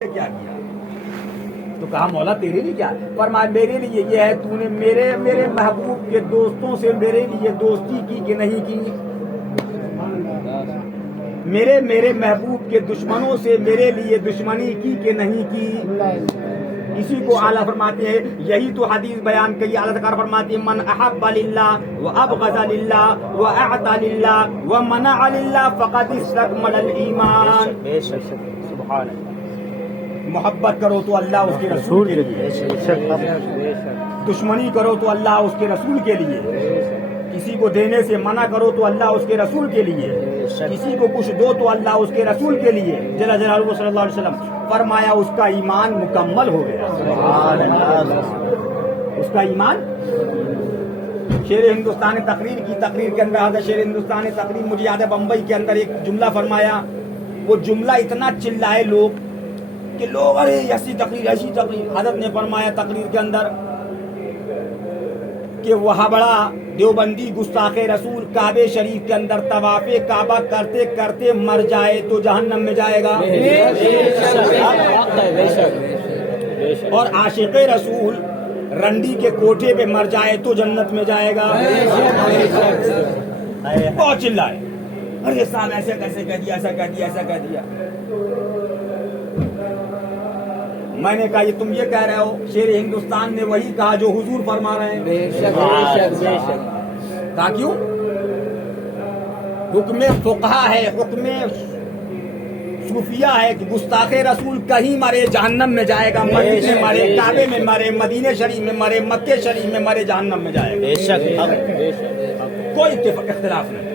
کیا کیا تو کہا مولا تیرے لیے کیا؟ فرمایا میرے لیے یہ ہے تو نے میرے محبوب کے دوستوں سے میرے لیے دوستی کی کہ نہیں کی، میرے محبوب کے دشمنوں سے میرے لیے دشمنی کی کہ نہیں کی۔ اسی کو اعلیٰ فرماتے ہیں، یہی تو حدیث بیان کی اعلیٰ سرکار فرماتے ہیں من احب للہ وابغض للہ واعطى للہ ومنع للہ فقد استكمل الایمان۔ سبحان اللہ۔ محبت کرو تو اللہ اس کے رسول کے لیے، دشمنی کرو تو اللہ اس کے رسول کے لیے، کسی کو دینے سے منع کرو تو اللہ اس کے رسول کے لیے، کسی کو کچھ دو تو اللہ اس کے رسول کے لیے جل جلالہ صلی اللہ علیہ وسلم۔ فرمایا اس کا ایمان مکمل ہو گیا، اس کا ایمان۔ شیر ہندوستان تقریر کی تقریر کے اندر حضرت شیر ہندوستان تقریر مجھے یاد ہے بمبئی کے اندر ایک جملہ فرمایا، وہ جملہ اتنا چلائے لوگ کہ لوگ ارے ایسی تقریر۔ حضرت نے فرمایا تقریر کے اندر کہ وہ بڑا دیوبندی گستاخ رسول کعبے شریف کے اندر طواف کعبہ کرتے کرتے مر جائے تو جہنم میں جائے گا، اور عاشق رسول رنڈی کے کوٹھے پہ مر جائے تو جنت میں جائے گا۔ بہت چلائے، ارے صاحب ایسے کیسے کہہ دیا، ایسا کہہ دیا، ایسا کہہ دیا۔ میں نے کہا یہ تم یہ کہہ رہے ہو، شیر ہندوستان نے وہی کہا جو حضور فرما رہے ہیں۔ کہا کیوں؟ حکم فقہا ہے، حکم صوفیہ ہے کہ گستاخ رسول کہیں مرے جہنم میں جائے گا، مسجد میں مرے، کعبے میں مرے، مدینہ شریف میں مرے، مکہ شریف میں مرے، جہنم میں جائے گا، کوئی اختلاف نہیں۔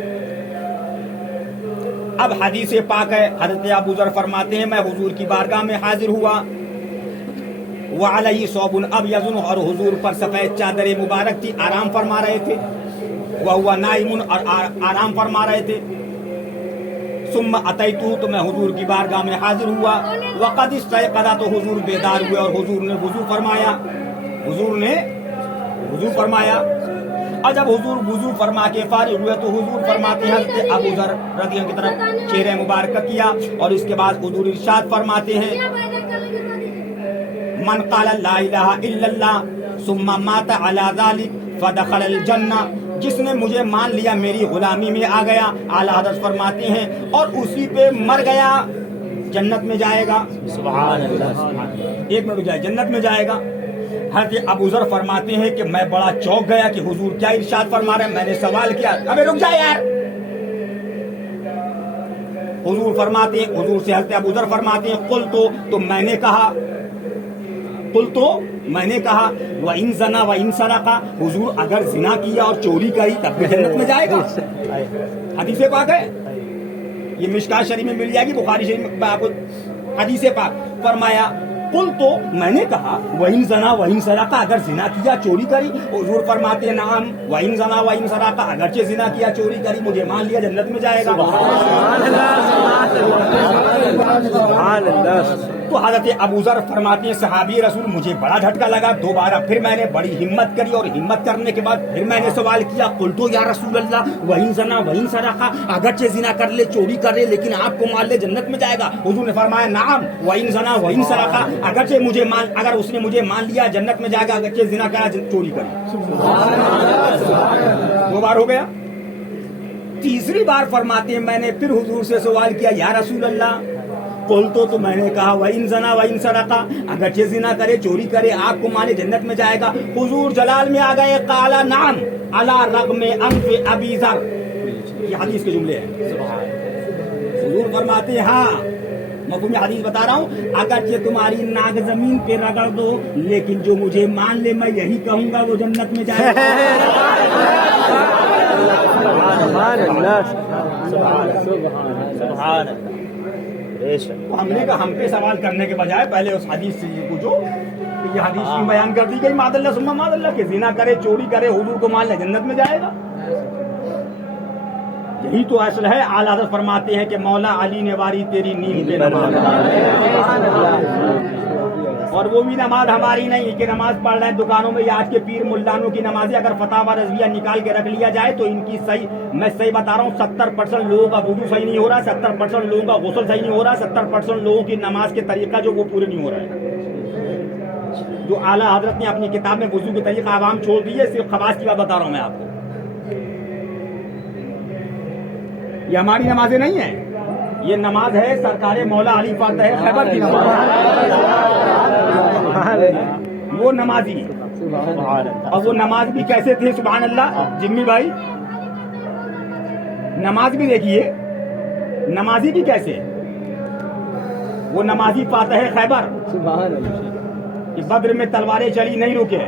اب حدیث پاک ہے، حضرت ابو ذر فرماتے ہیں میں حضور کی بارگاہ میں حاضر ہوا، وعلیہ ثوب ابیض، اور حضور پر سفید چادر مبارک تھی، آرام فرما رہے تھے، وہو نائم، اور آرام فرما رہے تھے۔ ثم اتیتو، تو میں حضور کی بارگاہ میں حاضر ہوا، وقد استيقظ، تو حضور بیدار ہوئے اور حضور نے وضو فرمایا، اور جب حضور وضو فرما کے فارغ ہوئے تو حضور فرماتے ہیں حضرت ابو ذر رضی اللہ عنہ کی طرف چہرہ مبارکہ کیا، اور اس کے بعد حضور ارشاد فرماتے ہیں من قال لا الہ الا اللہ ثم مات علی ذلک فدخل الجنہ، جس نے مجھے مان لیا میری غلامی میں آ گیا، اعلیٰ حضرت فرماتے ہیں اور اسی پہ مر گیا جنت میں جائے گا۔ سبحان اللہ۔ ایک منٹ جائے، جنت میں جائے گا۔ حضرت ابو ذر فرماتے ہیں کہ میں بڑا چونک گیا کہ حضور کیا ارشاد فرما رہے ہیں۔ میں نے سوال کیا، ابے رک جائے یار۔ حضور فرماتے ہیں، حضور سے حضرت ابو ذر فرماتے ہیں تو میں نے کہا وَإِن زَنَا وَإِن سَرَقَ، حضور اگر زنا کیا اور چوری کری تب بھی جنت میں جائے گا۔ حدیث پاک ہے، یہ مشکات شریف میں مل جائے گی، بخاری شریف میں آپ کو حدیث پاک۔ فرمایا تو میں نے کہا وَإِن زَنَا وَإِن سَرَقَ، اگر زنا کیا چوری کری، حضور فرماتے ہیں نعم وَإِن زَنَا وَإِن سَرَقَ، اگرچہ زنا کیا چوری کری مجھے مان لیا جنت میں جائے گا۔ تو حضرت ابو ذر فرماتے ہیں صحابی رسول مجھے بڑا جھٹکا لگا، دوبارہ پھر میں نے بڑی ہمت کری، اور ہمت کرنے کے بعد پھر میں نے سوال کیا قلت یا رسول اللہ وَإِن زَنَا وَإِن سَرَقَ، اگرچہ زنا کر لے چوری کر لے لیکن آپ کو مان لے جنت میں جائے گا۔ حضور نے فرمایا نعم وَإِن زَنَا وَإِن سَرَقَ، اگر اس نے مجھے مان لیا جنت میں جائے گا، اگرچہ زنا کرا چوری کری۔ دو بار ہو گیا۔ تیسری بار فرماتے ہیں میں نے پھر حضور سے سوال کیا یا رسول اللہ تو میں نے کہا وَإِن زَنَا وَإِن سَرَقَ، اگرچہ زنا کرے چوری کرے آپ کو مانے جنت میں جائے گا۔ حضور جلال میں آ گئے، قال نعم علی رغم انف ابی ذر، یہ حدیث کے جملے ہیں۔ حضور فرماتے ہیں ہاں مفہوم حدیث بتا رہا ہوں، اگرچہ تمہاری ناک زمین پہ رگڑ دو لیکن جو مجھے مان لے میں یہی کہوں گا وہ جنت میں جائے گا۔ سبحان اللہ۔ تو ہم نے کہا ہم پہ سوال کرنے کے بجائے پہلے اس حدیث سے یہ پوچھو کہ یہ حدیث کی بیان کر دی گئی معاذ اللہ ثم معاذ اللہ کہ زنا کرے چوری کرے حضور کو مان لے جنت میں جائے گا۔ یہی تو اصل ہے۔ اعلیٰ حضرت فرماتے ہیں کہ مولا علی نے واری تیری نیند پہ نماز، اور اور وہ بھی نماز ہماری نہیں کہ نماز پڑھ رہے ہیں دکانوں میں. آج کے پیر ملانوں کی نمازیں اگر فتاوی رضویہ نکال کے رکھ لیا جائے تو ان کی صحیح، میں صحیح بتا رہا ہوں، 70% لوگوں کا وضو صحیح نہیں ہو رہا، 70% لوگوں کا غسل صحیح نہیں ہو رہا، 70% لوگوں کی نماز کے طریقہ جو وہ پورے نہیں ہو رہے ہیں. جو اعلیٰ حضرت نے اپنی کتاب میں وضو کے طریقہ عوام چھوڑ دیے، صرف خواص کی بات بتا رہا ہوں میں آپ کو. یہ ہماری نمازیں نہیں ہیں، یہ نماز ہے سرکار مولا علی فاتح خیبر کی نماز. وہ نمازی، اور وہ نماز بھی کیسے تھے سبحان اللہ جمی بھائی. نماز بھی دیکھیے نمازی بھی کیسے. وہ نمازی فاتح خیبر کہ بدر میں تلواریں چلی نہیں رکے،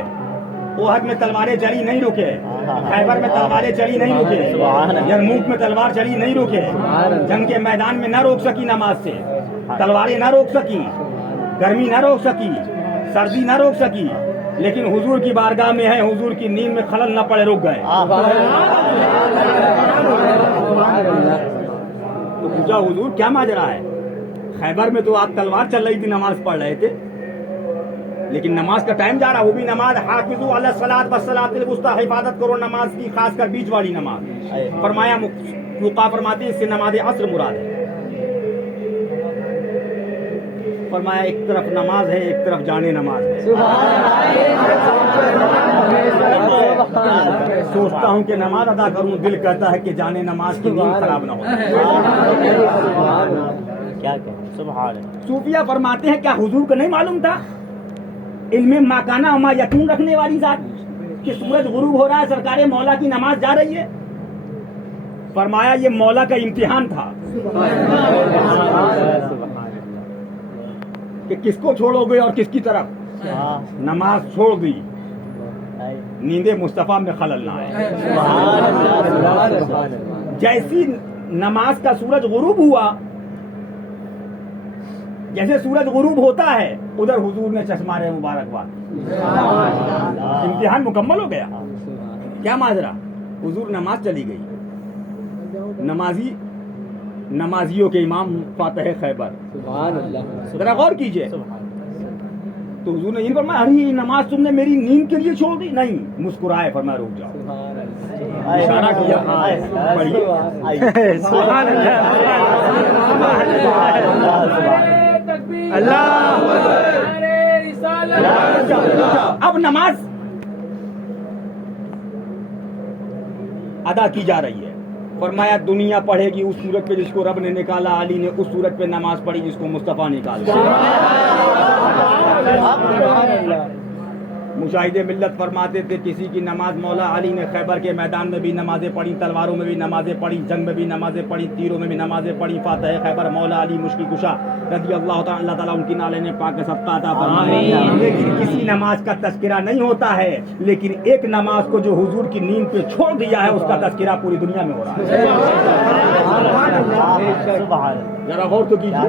احد میں تلواریں چلی نہیں رکے، خیبر میں تلواریں چلی نہیں رکے، یرموک میں تلوار چلی نہیں رکے، جنگ کے میدان میں نہ روک سکی نماز سے، تلواریں نہ روک سکی، گرمی نہ روک سکی، سردی نہ روک سکی، لیکن حضور کی بارگاہ میں ہے، حضور کی نیند میں خلل نہ پڑے رک گئے. تو پوچھا حضور کیا ماجرا ہے؟ خیبر میں تو آپ تلوار چل رہی تھی، نماز پڑھ رہے تھے، لیکن نماز کا ٹائم جا رہا، وہ بھی نماز حافظوا علی الصلاۃ والصلاۃ الوسطیٰ، حفاظت کرو نماز کی، خاص کر بیچ والی نماز. فرمایا فقہا فرماتے ہیں اس سے نماز عصر مراد ہے. فرمایا ایک طرف نماز ہے ایک طرف جانے نماز ہے. سوچتا ہوں کہ نماز ادا کروں، دل کہتا ہے کہ جانے نماز کی نیند خراب نہ ہو. کیا کہ سبحان اللہ. صوفیہ فرماتے ہیں کیا حضور کو نہیں معلوم تھا علم ماکانہ وما یکون رکھنے والی ذات کہ سورج غروب ہو رہا ہے، سرکار مولا کی نماز جا رہی ہے؟ فرمایا یہ مولا کا امتحان تھا کہ کس کو چھوڑو گے اور کس کی طرف. نماز چھوڑ دی، نیند مصطفیٰ میں خلل نہ آئے. جیسی نماز کا سورج غروب ہوا، جیسے سورج غروب ہوتا ہے ادھر حضور نے چشمہ مبارکباد، امتحان مکمل ہو گیا. کیا ماجرا؟ حضور نماز چلی گئی. نمازیوں کے امام فاتح خیبر، ذرا غور کیجئے. تو حضور نے یہ فرمایا ارے نماز تم نے میری نیند کے لیے چھوڑ دی؟ نہیں، مسکرائے، فرمایا رک جاؤ، اشارہ کیا. پڑھیے سبحان اللہ. اب نماز ادا کی جا رہی ہے. فرمایا دنیا پڑھے گی اس صورت پہ جس کو رب نے نکالا، علی نے اس صورت پہ نماز پڑھی جس کو مصطفیٰ نکالا. مشاہد ملت فرماتے تھے کسی کی نماز مولا علی نے خیبر کے میدان میں بھی نمازیں پڑھی، تلواروں میں بھی نمازیں پڑھی، جنگ میں بھی نمازیں پڑھی، تیروں میں بھی نمازیں پڑھی. فاتح خیبر مولا علی مشکل کشا رضی اللہ تعالیٰ ان کی نالے پاک کا صدقہ عطا فرمائے. لیکن کسی نماز کا تذکرہ نہیں ہوتا ہے، لیکن ایک نماز کو جو حضور کی نیند پہ چھوڑ دیا ہے اس کا تذکرہ پوری دنیا میں ہو رہا ہے. ذرا غور تو کیجیے.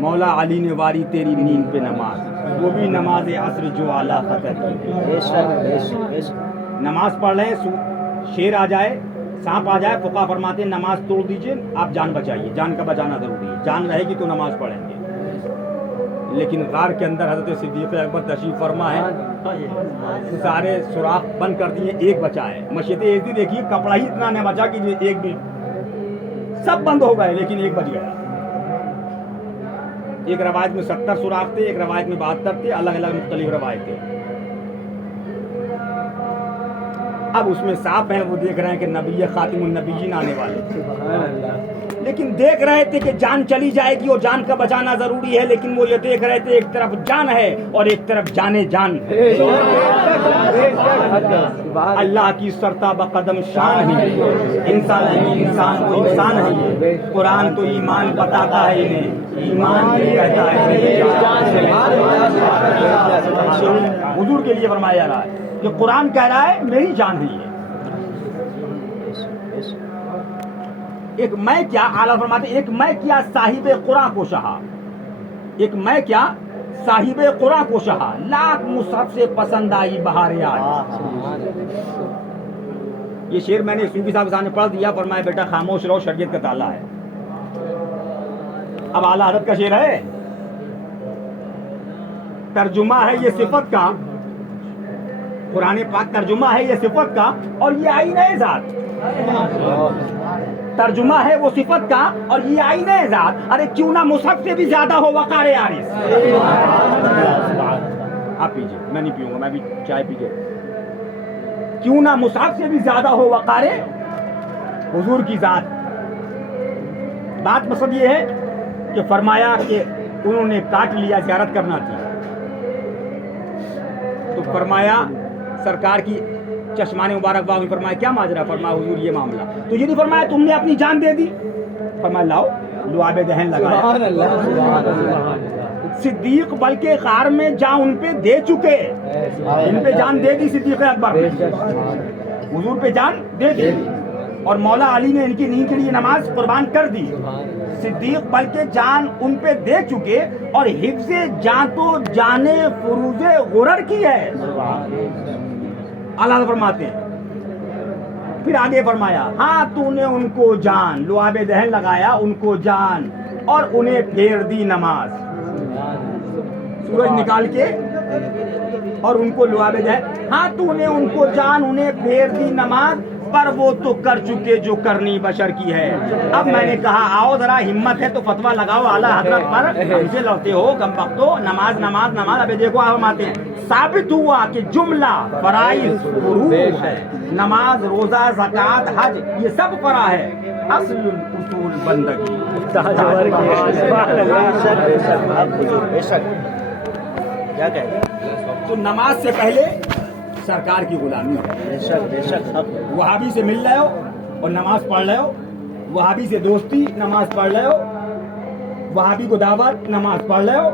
مولا علی نے واری تیری نیند پہ نماز، وہ بھی نماز عصر جو اعلیٰ خطر کی. نماز پڑھ رہے ہیں، شیر آ جائے، سانپ آ جائے، فقہا فرماتے ہیں نماز توڑ دیجئے، آپ جان بچائیے. جان کا بچانا ضروری ہے، جان رہے گی تو نماز پڑھیں گے. لیکن غار کے اندر حضرت صدیق اکبر تشریف فرما ہے، سارے سوراخ بند کر دیے، ایک بچا ہے. مشیت ایک دیکھیے، کپڑا ہی اتنا نہ بچا کہ ایک بھی، سب بند ہو گئے لیکن ایک بچ گیا. ایک روایت میں 70 سوراخ تھے، ایک روایت میں 72 تھے، الگ الگ مختلف روایتیں. اب اس میں صاف ہیں، وہ دیکھ رہے ہیں کہ نبی خاتم النبیین آنے والے، لیکن دیکھ رہے تھے کہ جان چلی جائے گی اور جان کا بچانا ضروری ہے. لیکن وہ یہ دیکھ رہے تھے ایک طرف جان ہے اور ایک طرف جانے جان ہے. اللہ کی سرتابہ قدم شان ہے، انسان ہے انسان کو انسان ہے. قرآن تو ایمان بتاتا ہے انہیں، ایمان بھی کہتا ہے. حضور کے لیے فرمایا جا رہا ہے کہ قرآن کہہ رہا ہے میری جان ہے. یہ ایک میں کیا، اعلیٰ فرماتے ایک میں کیا صاحب قرآن کو شہا، ایک میں کیا صاحب قرآن کو شہا، لاکھ مصحف سے پسند آئی بہار آج. یہ شعر میں نے صوفی صاحب سامنے پڑھ دیا، فرمایا بیٹا خاموش رہو، شریعت کا تالا ہے. اب اعلیٰ حضرت کا شعر ہے، ترجمہ ہے یہ صفت کا، قرآن پاک ترجمہ ہے یہ صفت کا اور یہ آئینہ ذات، ترجمہ ہے وہ صفت کا اور یہ آئینہ ذات، ارے کیوں نہ مصحف سے بھی زیادہ ہو وقار عارض۔ آپ پیجئے، میں نہیں پیوں گا، میں بھی چائے پیجئے۔ کیوں نہ مصحف سے بھی زیادہ ہو وقار حضور کی ذات۔ بات مقصد یہ ہے کہ فرمایا کہ انہوں نے کاٹ لیا، زیارت کرنا تھی، تو فرمایا سرکار کی چشمان مبارک باغ میں، فرمایا کیا ماجرا؟ فرمایا حضور یہ معاملہ، تو یہ نہیں فرمایا تم نے اپنی جان دے دی، فرمایا لاؤ لعاب دہن لگایا۔ صدیق بلکہ غار میں جان ان پہ دے چکے، ان پہ جان دے دی صدیق اکبر نے، حضور پہ جان دے دی، اور مولا علی نے ان کی نیند کے لیے نماز قربان کر دی۔ صدیق بلکہ جان ان پہ دے چکے اور حفظ جان تو جانے فروز غرر کی ہے۔ اللہ فرماتے ہیں، پھر آگے فرمایا ہاں تو نے ان کو جان، لعاب دہن لگایا ان کو جان اور انہیں پھیر دی نماز، سورج نکال کے اور ان کو لعاب دہن، ہاں تو نے ان کو جان انہیں پھیر دی نماز، پر وہ تو کر چکے جو کرنی بشر کی ہے۔ اب میں نے کہا آؤ ذرا ہمت ہے تو فتویٰ لگاؤ اعلیٰ حضرت پر، ہم سے لڑتے ہو کم بختو، نماز نماز نماز۔ ابھی دیکھو آپ آتے ہیں، ثابت ہوا کہ جملہ فرائض فروض ہے، نماز روزہ زکوٰۃ حج یہ سب فرا ہے، اصل اصول بندگی۔ بے شک کیا کہے، تو نماز سے پہلے سرکار کی غلامی ہے۔ بے شک بے شک، وہابی سے مل رہے ہو اور نماز پڑھ رہے ہو، وہابی سے دوستی نماز پڑھ رہے ہو، وہابی کو دعوت نماز پڑھ رہے ہو،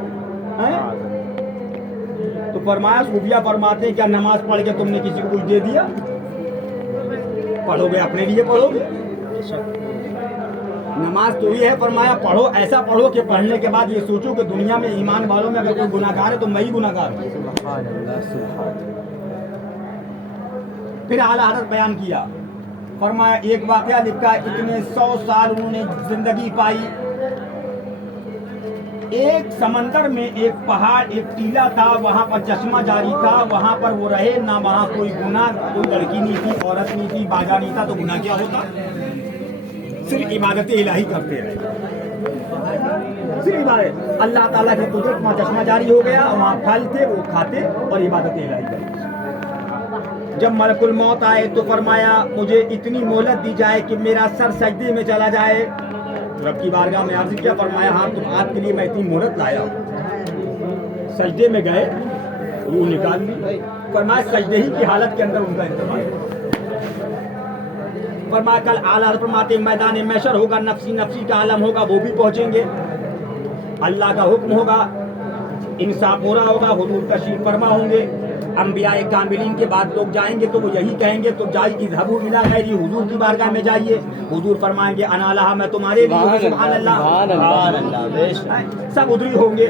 تو فرمایا صوفیہ فرماتے ہیں کیا نماز پڑھ کے تم نے کسی کو کچھ دے دیا؟ پڑھو گے اپنے لیے پڑھو گے، نماز تو یہ ہے فرمایا پڑھو، ایسا پڑھو کہ پڑھنے کے بعد یہ سوچو کہ دنیا میں ایمان والوں میں اگر کوئی گناہ گار ہے تو میں ہی گناہ گار ہوں۔ پھر اعلیٰ حضرت بیان کیا، فرمایا ایک واقعہ لکھا، اتنے 100 سال انہوں نے زندگی پائی، ایک سمندر میں ایک پہاڑ ایک ٹیلا تھا، وہاں پر چشمہ جاری تھا، وہاں پر وہ رہے، نہ وہاں کوئی گناہ، کوئی لڑکی نہیں تھی، عورت نہیں تھی، باجا نہیں تھا، تو گناہ کیا ہوتا؟ صرف عبادت الہی کرتے رہے، صرف عبادت اللہ تعالیٰ کی قدرت، وہاں چشمہ جاری ہو گیا، وہاں پھل تھے وہ کھاتے اور عبادت الہی کرتے۔ جب ملک الموت آئے تو فرمایا مجھے اتنی مہلت دی جائے کہ میرا سر سجدے میں چلا جائے، رب کی بارگاہ میں عرض کیا، فرمایا ہاں تم آپ کے لیے میں اتنی مہلت لایا ہوں۔ سجدے میں گئے، روح نکال لی، فرمایا سجدے ہی کی حالت کے اندر ان کا انتقال۔ فرمایا کل اعلیٰ فرماتے میدان محشر ہوگا، نفسی نفسی کا عالم ہوگا، وہ بھی پہنچیں گے، اللہ کا حکم ہوگا، انصاف ہو رہا ہوگا، حضور تشریف فرما ہوں گے، انبیاء کاملین کے بعد لوگ جائیں گے تو وہ یہی کہیں گے تو جائے اذهبوا الی غیری، حضور کی بارگاہ میں جائیے، حضور فرمائیں گے انا لہا، میں تمہارے لیے ہوں، سبحان اللہ، سب ادھر ہی ہوں گے۔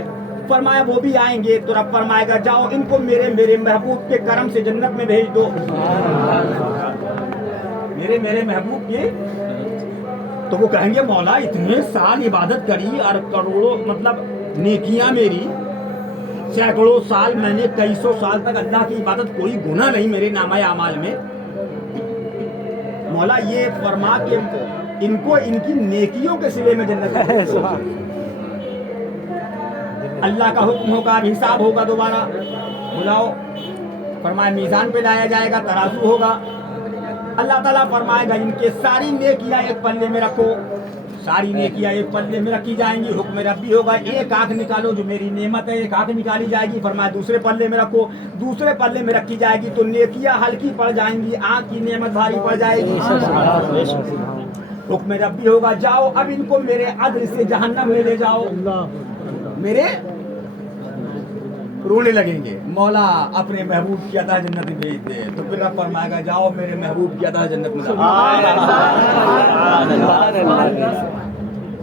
فرمایا وہ بھی آئیں گے تو رب فرمائے گا جاؤ ان کو میرے محبوب کے کرم سے جنت میں بھیج دو، میرے محبوب کے، تو وہ کہیں گے مولا اتنے سال عبادت کری اور کروڑوں مطلب نیکیاں میری، سینکڑوں سال میں نے، کئی سو سال تک اللہ کی عبادت، کوئی گناہ نہیں میرے نامہ اعمال میں، مولا یہ فرما کہ ان کو ان کی نیکیوں کے صلے میں جنت ہے۔ اللہ کا حکم ہوگا، حساب ہوگا، دوبارہ بلاؤ، فرمایا میزان پہ لایا جائے گا، ترازو ہوگا، اللہ تعالیٰ فرمائے گا ان کے ساری نیکیاں ایک پلے میں رکھو، ساری نیکیاں ایک پلے میں رکھی جائیں گی، حکم ربی ہوگا ایک آنکھ نکالو جو میری نعمت ہے، ایک آنکھ نکالی جائے گی، فرمایا دوسرے پلے میں رکھو، دوسرے پلے میں رکھی جائے گی تو نیکیاں ہلکی پڑ جائیں گی، آنکھ کی نعمت بھاری پڑ جائے گی، حکم ربی ہوگا جاؤ اب ان کو میرے عدل سے جہنم میں لے جاؤ، میرے رونے لگیں گے، مولا اپنے محبوب کی عطا جنت میں بھیج دے، تو پھر رب فرمائے گا جاؤ میرے محبوب کی عطا جنت میں،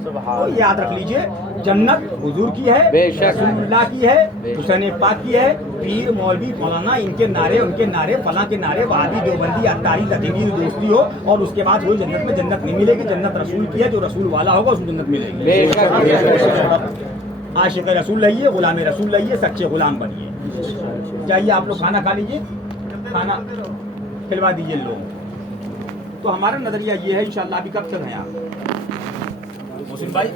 سبحان تو یاد رکھ لیجئے جنت حضور کی ہے، بے شک، رسول اللہ کی ہے، بے شک، حسین پاک کی ہے، پیر مولوی مولانا ان کے نعرے فلاں کے نعرے وہابی دیوبندی اتاری لدینی دوستی ہو اور اس کے بعد وہی جنت میں جنت نہیں ملے گی. جنت رسول کی ہے، جو رسول والا ہوگا اس کو جنت ملے گی. بے شک، بے شک. عاشق رسول رہیے، غلام رسول رہیے، سچے غلام بنیے. چاہیے آپ لوگ کھانا کھا لیجیے، کھانا کھلوا دیجیے لوگ. تو ہمارا نظریہ یہ ہے انشاءاللہ. ابھی کب تک ہیں آپ محسن بھائی؟